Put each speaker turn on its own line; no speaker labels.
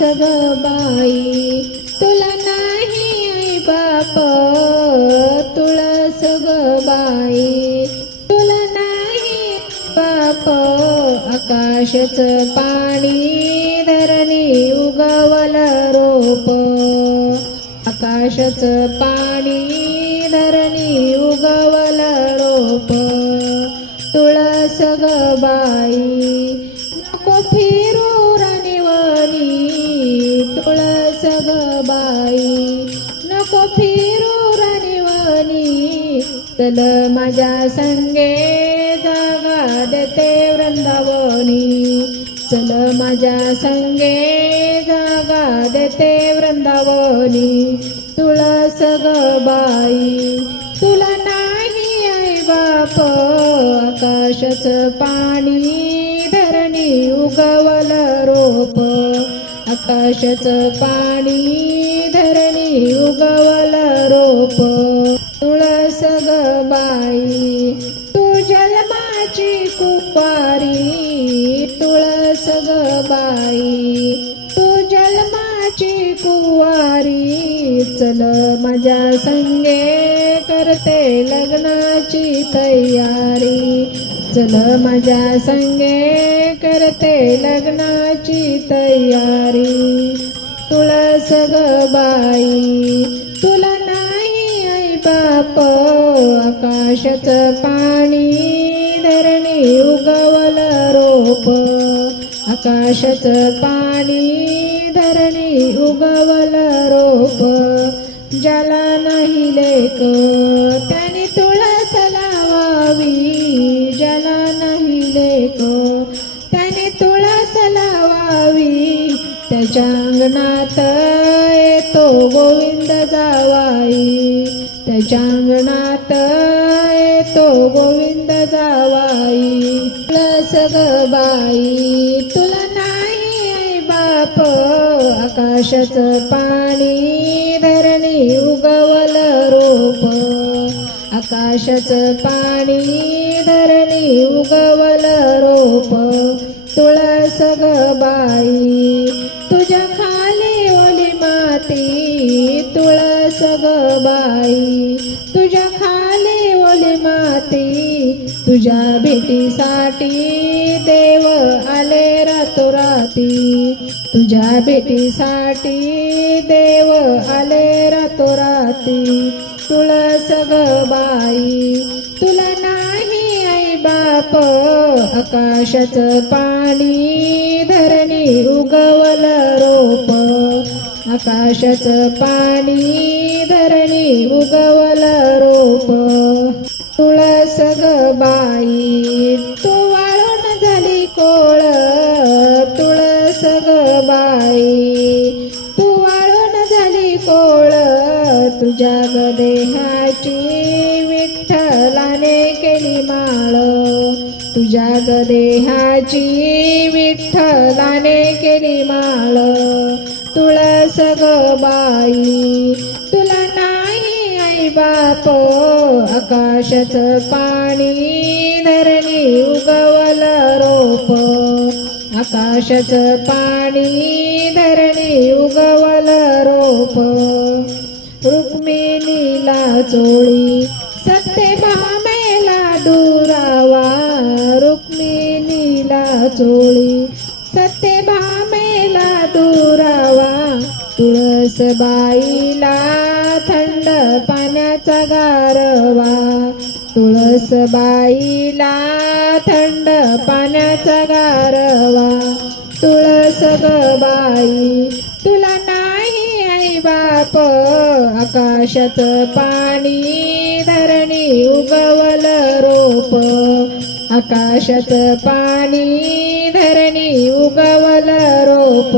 सग बाई तुला नाही आई बाप तुळस ग बाई तुला नाही बाप आकाशच पाणी धरणी उगवल रोप. आकाशच पाणी धरणी उगवल रोप. तुळस ग बाई नको फिरू राणीवनी तुळस ग बाई नको फिरू राणीवानी चल माझ्या संगे जागा देते वृंदावनी. चल माझ्या संगे जागा देते वृंदावनी. तुळस ग बाई तुला नाही आई बाप आकाशच पाणी धरणी उगवल रो आकाशच पाणी धरणी उगवल रोप. तुळस ग बाई तू जन्माची तुळस ग बाई तू जन्माची कुवारी चल माझ्या संगे करते लग्नाची तयारी. चल माझ्या संगे करते लग्नाची तयारी. तुला सग बाई तुला नाही आई बाप आकाशाच पाणी धरणी उगवल रोप. आकाशाच पाणी धरणी उगवल रोप. ज्याला नाही लेक लावावी त्याच्या अंगणात येतो गोविंद जावाई. त्याच्या अंगणात येतो गोविंद जावाई. तुळस ग बाई तुला नाही आई बाप. आकाशाचं पाणी धरणी उगवल रोप. आकाशाचं पाणी धरणी उगवल रोप. तुळस ग बाई तुळस ग बाई तुझ्या खाली ओले माती तुझ्या भेटीसाठी देव आले रातोराती. तुझ्या भेटीसाठी देव आले रातोराती. तुळस ग बाई तुला नाही आई बाप आकाशाचं पाणी धरणी उगवलं. आकाशाच पाणी धरणी उगवल रोप. तुळस ग बाई तू वाळून झाली कोळ. तुळस ग बाई तू वाळून झाली कोळ. तुझ्या ग देहाची विठ्ठलाने केली माळ. तुझ्या ग देहाची विठ्ठलाने केली माळ. तुळस ग बाई तुला नाही आई बाप आकाशाचं पाणी धरणी उगवल रोप. आकाशाचं पाणी धरणी उगवल रोप. रुक्मिणीला चोळी सत्य भामेला दुरावा. रुक्मिणीला चोळी सत्य भामेला दुरावा. तुळसबाईला थंड पाण्याचा गारवा. तुळसबाईला थंड पाण्याचा गारवा. तुळस ग बाई तुला नाही आई बाप. आकाशाचं पाणी धरणी उगवल रोप. आकाशाचं पाणी धरणी उगवल रोप